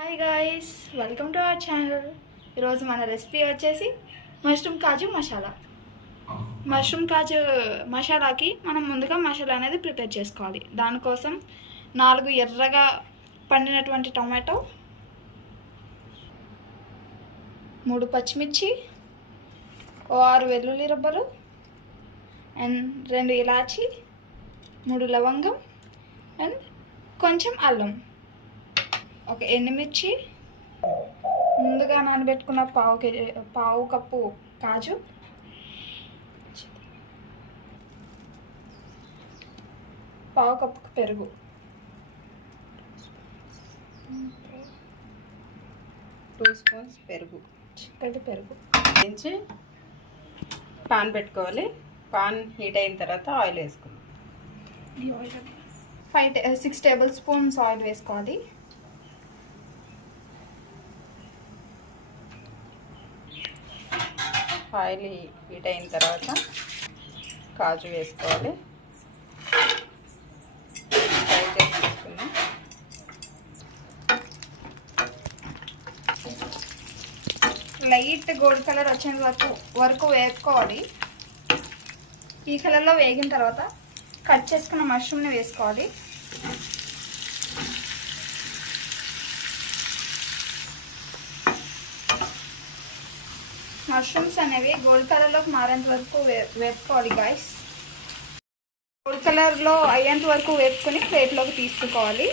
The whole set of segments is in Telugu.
Hi guys welcome to our channel ఈరోజు మన రెసిపీ వచ్చేసి మష్రూమ్ కాజు మసాలా మష్రూమ్ కాజు మసాలాకి మనం ముందుగా మసాలా అనేది ప్రిపేర్ చేసుకోవాలి. దానికోసం నాలుగు ఎర్రగా పండినటువంటి టమాటో మూడు పచ్చిమిర్చి ఓ ఆరు వెల్లుల్లి రబ్బరు అండ్ రెండు ఇలాచి మూడు లవంగం అండ్ కొంచెం అల్లం. ఒక ఎండుమిర్చి ముందుగా నానబెట్టుకున్న పావు కేజీ పావు కప్పు కాజు. పావు కప్పు పెరుగు. టూ స్పూన్స్ పెరుగు. చిక్కటి పెరుగు. వేయించి పాన్ పెట్టుకోవాలి. పాన్ హీట్ అయిన తర్వాత ఆయిల్ వేసుకుందాం. Five six tablespoons oil వేసుకోవాలి. ఆయిల్ హీట్ అయిన తర్వాత కాజు వేసుకోవాలి. ఫ్రై చేసి లైట్ గోల్డ్ కలర్ వచ్చేంత వరకు వరకు వేసుకోవాలి ఈ కలర్లో వేగిన తర్వాత కట్ చేసుకున్న మష్రూమ్ని వేసుకోవాలి. మష్రూమ్స్ అనేవి గోల్డ్ కలర్లోకి మారేంత వరకు వే వేపుకోవాలి గాయస్ గోల్డ్ కలర్లో అయ్యేంత వరకు వేపుకొని ప్లేట్లోకి తీసుకోవాలి.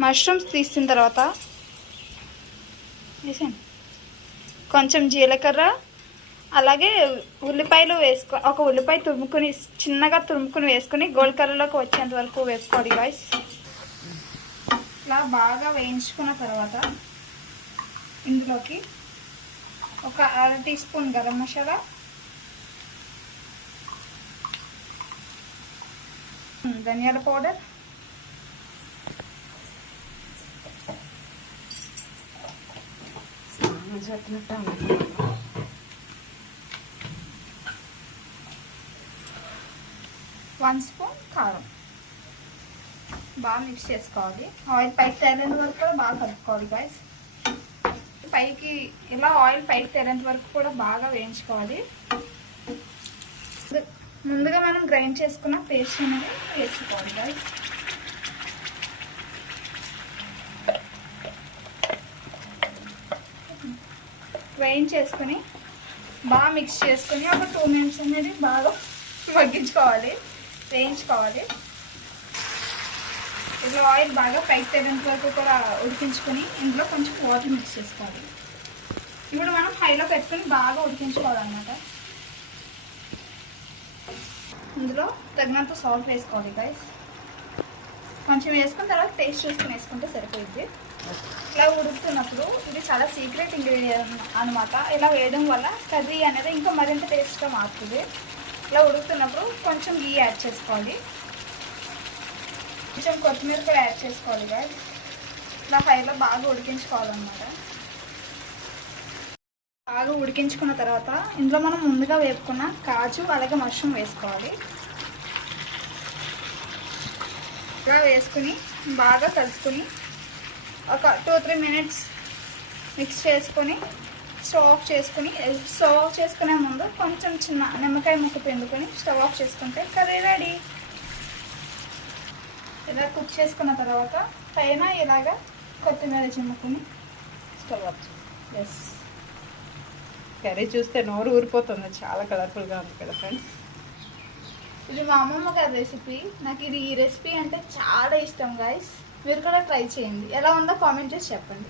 మష్రూమ్స్ తీసిన తర్వాత వేసాను కొంచెం జీలకర్ర అలాగే ఉల్లిపాయలు వేసుకో ఒక ఉల్లిపాయ తురుముకుని చిన్నగా తురుముకుని వేసుకుని గోల్డ్ కలర్లోకి వచ్చేంత వరకు వేసుకోవాలి గాయస్ ఇట్లా బాగా వేయించుకున్న తర్వాత ఇందులోకి ఒక అర టీ స్పూన్ గరం మసాలా ధనియాల పౌడర్ వన్ స్పూన్ కారం. బాగా మిక్స్ చేసుకోవాలి. ఆయిల్ పైకి తేలేంత వరకు కూడా బాగా కలుపుకోవాలి గాయస్ పైకి ఇలా ఆయిల్ పైకి తేలేంత వరకు కూడా బాగా వేయించుకోవాలి. ముందుగా మనం గ్రైండ్ చేసుకున్న పేస్ట్ అనేది వేసుకోవాలి గాయస్ గ్రైండ్ చేసుకొని బాగా మిక్స్ చేసుకొని ఒక టూ మినిట్స్ అనేది బాగా మగ్గించుకోవాలి. వేయించుకోవాలి. ఇట్లా ఆయిల్ బాగా పైకి తేలేంత వరకు కూడా ఉడికించుకొని ఇందులో కొంచెం వాటర్ మిక్స్ చేసుకోవాలి. ఇప్పుడు మనం హైలో పెట్టుకొని బాగా ఉడికించుకోవాలన్నమాట. ఇందులో తగినంత సాల్ట్ వేసుకోవాలి గైస్ కొంచెం వేసుకున్న తర్వాత టేస్ట్ చేసుకుని వేసుకుంటే సరిపోయింది ఇలా ఉడుకుతున్నప్పుడు ఇది చాలా సీక్రెట్ ఇంగ్రీడియంట్ అనమాట ఇలా వేయడం వల్ల కర్రీ అనేది ఇంకా మరింత టేస్ట్గా మారుతుంది. ఇలా ఉడుకుతున్నప్పుడు కొంచెం గీ యాడ్ చేసుకోవాలి. కొంచెం కొత్తిమీర కూడా యాడ్ చేసుకోవాలి కదా ఇలా ఫ్రైలో బాగా ఉడికించుకోవాలన్నమాట. బాగా ఉడికించుకున్న తర్వాత ఇందులో మనం ముందుగా వేపుకున్న కాజు అలాగే మష్రూమ్ వేసుకోవాలి. ఇలా వేసుకుని బాగా కలుపుకుని ఒక టూ త్రీ మినిట్స్ మిక్స్ చేసుకొని స్టవ్ ఆఫ్ చేసుకుని స్టవ్ ఆఫ్ eh, చేసుకునే ముందు కొంచెం చిన్న నిమ్మకాయ ముక్క పిండుకొని స్టవ్ ఆఫ్ చేసుకుంటే కర్రీ రెడీ ఇలా కుక్ చేసుకున్న తర్వాత పైన ఇలాగా కొత్తిమీర చిమ్ముకుని స్టవ్ ఆఫ్ ఎస్ కర్రీ చూస్తే నోరు ఊరిపోతుంది. చాలా కలర్ఫుల్గా ఉంది కదా ఫ్రెండ్స్. ఇది మా అమ్మమ్మ గారి రెసిపీ. నాకు ఇది ఈ రెసిపీ అంటే చాలా ఇష్టం గాయస్ మీరు కూడా ట్రై చేయండి. ఎలా ఉందో కామెంట్ చేసి చెప్పండి.